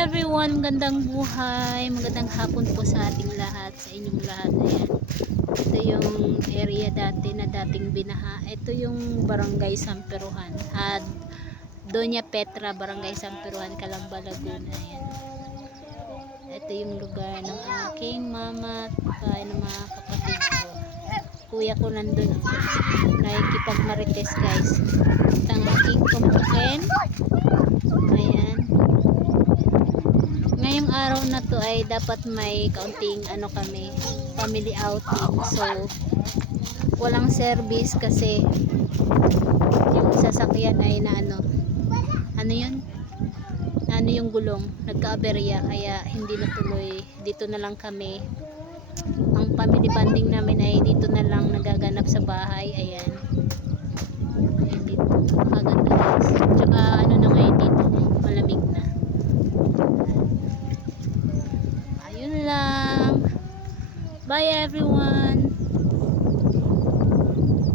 everyone, magandang buhay, magandang hapon po sa ating lahat, sa inyong lahat. Ayan. Ito yung area dati na dating binaha. Ito yung Barangay Samperuhan at Doña Petra, Barangay Samperuhan, Calamba, Laguna. Ayan. Ito yung lugar ng aking mama at ng mga kapatid ko. Kuya ko nandun, nakikipagmarites guys. At ang aking kumpukin. Ayan. Ngayong araw na to ay dapat may kaunting kami, family outing. So walang service kasi yung sasakyan ay na yung gulong nagka-aberya, kaya hindi natuloy. Dito na lang kami. Ang family bonding namin ay dito na lang nagaganap sa bahay. Ayan. Ayan dito. Maganda guys. Tsaka na ngayon dito, malamig na. Ayun lang. Bye everyone.